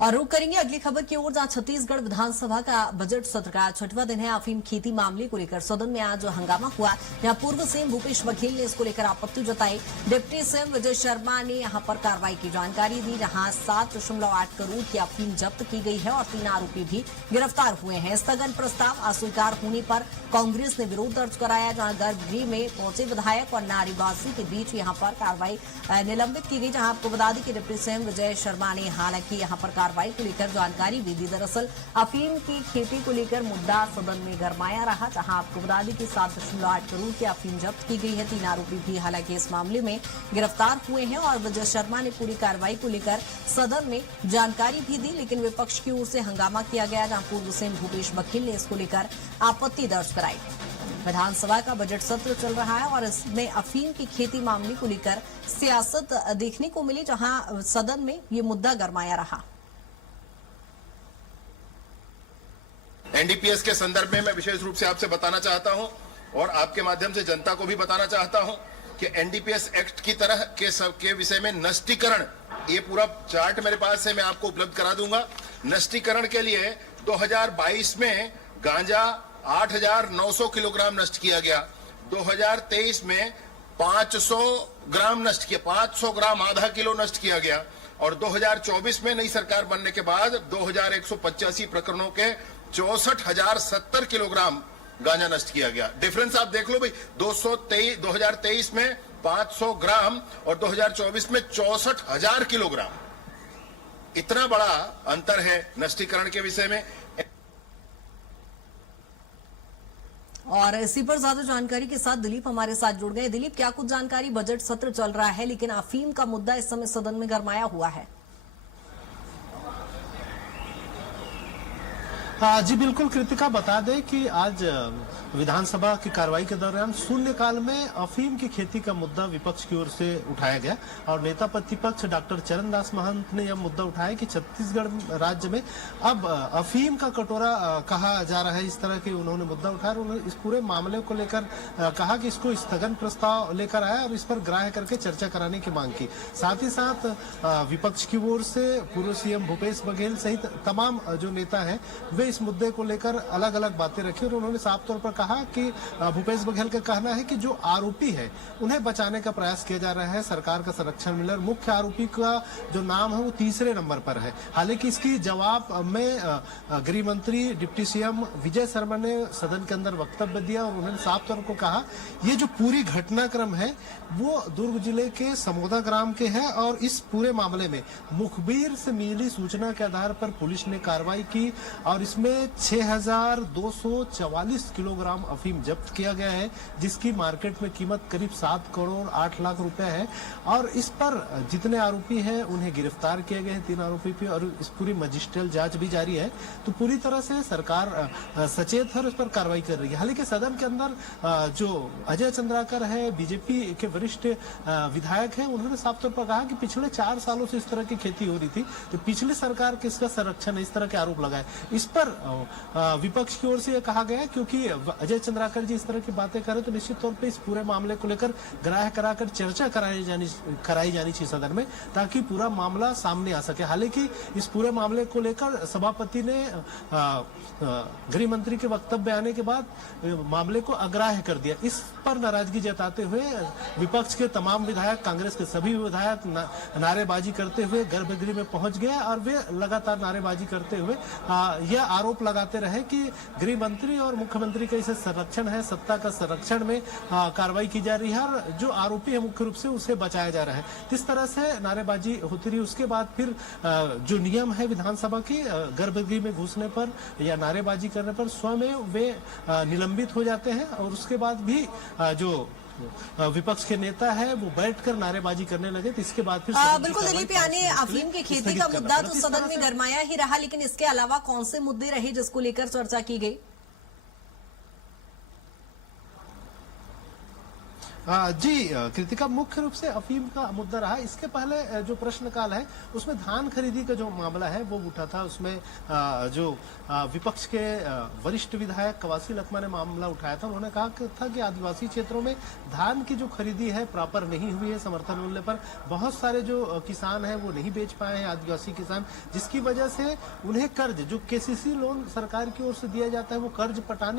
और रुक करेंगे अगली खबर की ओर, जहां छत्तीसगढ़ विधानसभा का बजट सत्र का 6वां दिन है। अफीम खेती मामले को लेकर सदन में आज हंगामा हुआ, जहां पूर्व सीएम भूपेश बघेल ने इसको लेकर आपत्ति जताई। डिप्टी सीएम विजय शर्मा ने यहां पर कार्रवाई की जानकारी दी, जहां 7.8 करोड़ की अफीम जब्त की गई है और 3 आरोपी भी गिरफ्तार हुए हैं। स्थगन प्रस्ताव अस्वीकार होने पर कांग्रेस ने विरोध दर्ज कराया, जहां गर्भगृह में पहुंचे विधायक और नारेबाजी के बीच यहां पर कार्रवाई निलंबित की गई। जहां आपको बता दें कि डिप्टी सीएम विजय शर्मा ने हालांकि यहां पर कार्रवाई को लेकर जानकारी भी दी। दरअसल अफीम की खेती को लेकर मुद्दा सदन में गरमाया रहा, जहां आपको बता दें कि 7.8 करोड़ की अफीम जब्त की गई है। 3 आरोपी भी हालांकि इस मामले में गिरफ्तार हुए हैं और विजय शर्मा ने पूरी कार्रवाई को लेकर सदन में जानकारी भी दी, लेकिन विपक्ष की ओर से हंगामा किया गया, जहां पूर्व सीएम भूपेश बघेल ने इसको लेकर आपत्ति दर्ज कराई। विधानसभा का बजट सत्र चल रहा है और इसमें अफीम की खेती मामले को लेकर सियासत देखने को मिली, जहां सदन में ये मुद्दा गरमाया रहा। एनडीपीएस के संदर्भ में मैं विशेष रूप से आपसे बताना चाहता हूं और आपके माध्यम से जनता को भी बताना चाहता हूं कि एनडीपीएस एक्ट की तरह के विषय में नष्टीकरण, ये पूरा चार्ट मेरे पास है, मैं आपको उपलब्ध करा दूंगा। नष्टीकरण के लिए 2022 में गांजा 8,900 किलोग्राम नष्ट किया गया, 2023 में 500 ग्राम नष्ट किया, 500 ग्राम आधा किलो नष्ट किया गया और 2024 में नई सरकार बनने के बाद 2185 प्रकरणों के 64,070 किलोग्राम गांजा नष्ट किया गया। डिफरेंस आप देख लो भाई, 2023 में 500 ग्राम और 2024 में 64,000 किलोग्राम, इतना बड़ा अंतर है नष्टीकरण के विषय में। और इसी पर ज्यादा जानकारी के साथ दिलीप हमारे साथ जुड़ गए। दिलीप, क्या कुछ जानकारी? बजट सत्र चल रहा है लेकिन अफीम का मुद्दा इस समय सदन में गरमाया हुआ है। जी बिल्कुल कृतिका, बता दें कि आज विधानसभा की कार्रवाई के दौरान शून्यकाल में अफीम की खेती का मुद्दा विपक्ष की ओर से उठाया गया और नेता प्रतिपक्ष डॉक्टर चरणदास महंत ने यह मुद्दा उठाया कि छत्तीसगढ़ राज्य में अब अफीम का कटोरा कहा जा रहा है, इस तरह के उन्होंने मुद्दा उठाया। उन्होंने इस पूरे मामले को लेकर कहा कि इसको स्थगन प्रस्ताव लेकर आया और इस पर ग्राह्य करके चर्चा कराने की मांग की। साथ ही साथ विपक्ष की ओर से पूर्व सीएम भूपेश बघेल सहित तमाम जो नेता है वे इस मुद्दे को लेकर अलग अलग बातें रखी और उन्होंने साफ तौर पर कहा कि भूपेश बघेल का कहना है कि जो आरोपी है उन्हें बचाने का प्रयास किया जा रहा है, सरकार का संरक्षण मिले और मुख्य आरोपी का जो नाम है वो 3रे नंबर पर है। हालांकि इसकी जवाब में गृह मंत्री डिप्टी सीएम विजय शर्मा ने सदन के अंदर वक्तव्य दिया और उन्होंने साफ तौर पर कहा ये जो पूरी घटनाक्रम है वो दुर्ग जिले के समोदा ग्राम के है और इस पूरे मामले में मुखबिर से मिली सूचना के आधार पर पुलिस ने कार्रवाई की और इसमें 6,244 किलोग्राम अफीम जब्त किया गया है, जिसकी मार्केट में कीमत करीब 7 करोड़ 8 लाख रुपए है और इस पर जितने आरोपी हैं उन्हें गिरफ्तार किए गए हैं, 3 आरोपी पे, और इस पूरी मजिस्ट्रियल जांच भी जारी है। तो पूरी तरह से सरकार सचेत है और इस पर कार्रवाई कर रही है। हालांकि सदन के अंदर जो अजय चंद्राकर है, बीजेपी के वरिष्ठ विधायक हैं, उन्होंने साफ तौर पर कहा कि पिछले 4 सालों से इस तरह की खेती हो रही थी, तो पिछली सरकार किसका संरक्षण है, इस तरह के आरोप लगाए। इस पर विपक्ष की ओर से यह कहा गया क्योंकि अजय चंद्राकर जी इस तरह की बातें करें तो निश्चित तौर पे इस पूरे मामले को लेकर ग्राह्य कराकर चर्चा कराई जानी चाहिए सदन में, ताकि पूरा मामला सामने आ सके। हालांकि इस पूरे मामले को लेकर सभापति ने गृह मंत्री के वक्तव्य आने के बाद मामले को अग्राह्य कर दिया। इस पर नाराजगी जताते हुए विपक्ष के तमाम विधायक, कांग्रेस के सभी विधायक नारेबाजी करते हुए गर्भगृह में पहुंच गए और वे लगातार नारेबाजी करते हुए यह आरोप लगाते रहे कि गृह मंत्री और मुख्यमंत्री का इसे संरक्षण है, सत्ता का संरक्षण में कार्रवाई की जा रही है और जो आरोपी है मुख्य रूप से उसे बचाया जा रहा है। इस तरह से नारेबाजी होती रही। उसके बाद फिर जो नियम है विधानसभा की, गर्भगृह में घुसने पर या नारेबाजी करने पर स्वयं वे निलंबित हो जाते हैं और उसके बाद भी जो विपक्ष के नेता है वो बैठकर नारेबाजी करने लगे। तो इसके बाद फिर बिल्कुल दिलीप, यानी अफीम की खेती का मुद्दा तो सदन में गरमाया ही रहा, लेकिन इसके अलावा कौन से मुद्दे रहे जिसको लेकर चर्चा की गई? जी कृतिका, मुख्य रूप से अफीम का मुद्दा रहा। इसके पहले जो प्रश्नकाल है उसमें धान खरीदी का जो मामला है वो उठा था। उसमें जो विपक्ष के वरिष्ठ विधायक कवासी लखमा ने मामला उठाया था। उन्होंने कहा था कि आदिवासी क्षेत्रों में धान की जो खरीदी है प्रॉपर नहीं हुई है समर्थन मूल्य पर। बहुत सारे जो किसान हैं वो नहीं बेच पाए हैं, आदिवासी किसान, जिसकी वजह से उन्हें कर्ज जो केसीसी लोन सरकार की ओर से दिया जाता है वो कर्ज पटा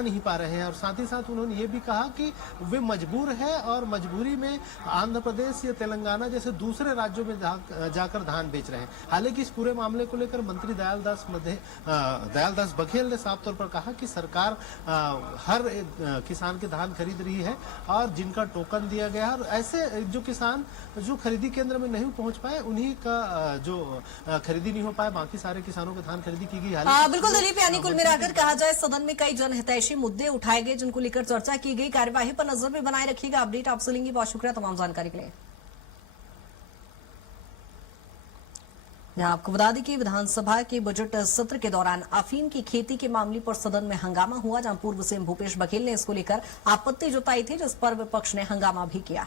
नहीं पा रहे हैं। और साथ ही साथ उन्होंने ये भी कहा कि वे मजबूर है और मजबूरी में आंध्र प्रदेश या तेलंगाना जैसे दूसरे राज्यों में जाकर धान बेच रहे हैं। हालांकि इस पूरे मामले को लेकर मंत्री दयालदास बघेल ने साफ तौर पर कहा कि सरकार हर किसान के धान खरीद रही है और जिनका टोकन दिया गया है, और ऐसे जो किसान जो खरीदी केंद्र में नहीं पहुंच पाए उन्हीं का जो खरीदी नहीं हो पाए, बाकी सारे किसानों के धान खरीदी की गई। बिल्कुल दिलीप, यानी कुल मिलाकर कहा जाए सदन में कई जनहितैषी मुद्दे उठाए गए जिनको लेकर चर्चा की गई। कार्यवाही पर नजर भी बनाए रखिएगा। अपडेट आपसे लेंगे। बहुत शुक्रिया तमाम जानकारी के लिए। आपको बता दें कि विधानसभा के बजट सत्र के दौरान अफीम की खेती के मामले पर सदन में हंगामा हुआ, जहां पूर्व सीएम भूपेश बघेल ने इसको लेकर आपत्ति जताई थी, जिस पर विपक्ष ने हंगामा भी किया।